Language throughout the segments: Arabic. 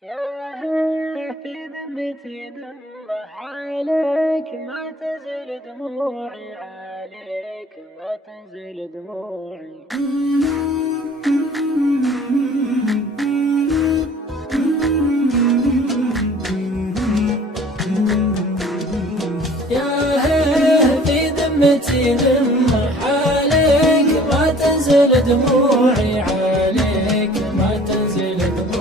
في ذمتي دمه عليك ما تزل دموعي، عليك ما تزل دموعي. يا هيه في ذمتي دمه عليك ما تنزل دموعي، عليك ما تنزل دموعي.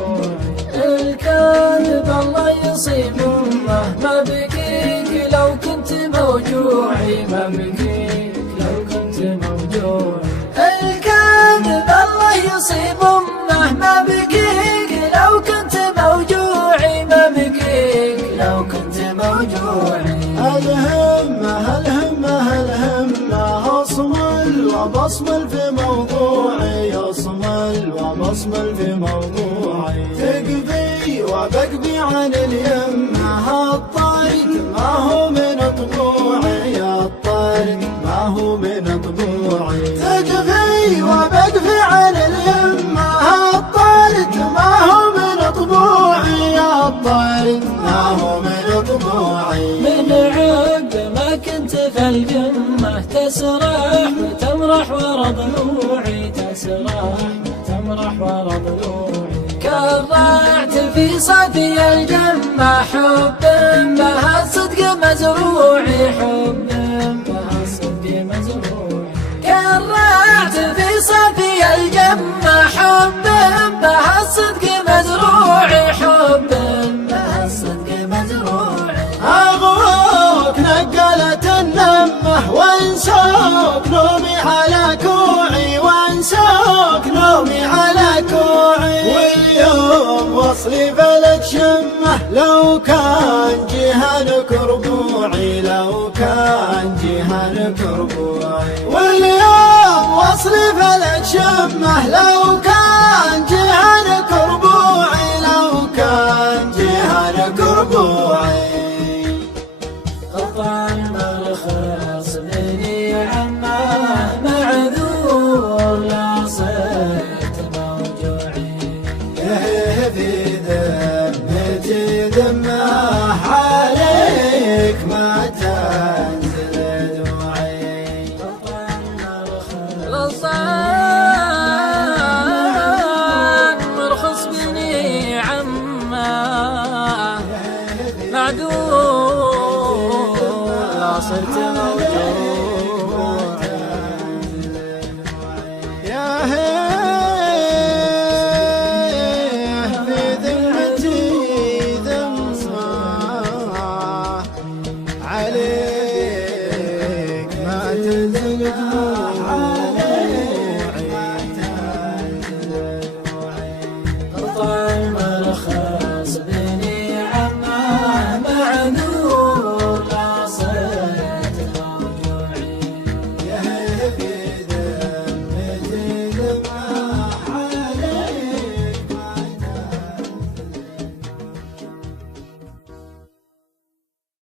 الكاذب الله يصيب امه ما بقيك لو كنت موجوعي، ما بقيك لو كنت موجوعي. الكاذب الله يصيب امه ما بقيك لو كنت موجوعي، ما بقيك لو كنت موجوعي. الهمة أصمل وبصمل في موضوعي، أصمل وبصمل في موضوعي. تقضي وبقضي عن اليمة، الطرد ما هو من طبوعي، الطرد ما هو من طبوعي. تقضي وبقضي عن اليمة، الطرد ما هو من طبوعي، الطرد ما هو من طبوعي. من عقب ما كنت في القمة تسرح وتمرح ورا ضلوعي، تسرح وتمرح ورا ضلوعي. كرعت في صدي الجمة حب بها الصدق مزروعي، حب بها الصدق مزروعي. كرعت في صدي الجمة حب بها الصدق مزروعي، حب بها الصدق مزروعي. أغوك نقلت النمة وانسوك نومي على كوعي، وانسوك نومي على كوعي. واليوم وصلي فلك شمه لو كان جهانك ربوعي، لو كان جهانك ربوعي. واليوم وصلي فلك شمه لو كان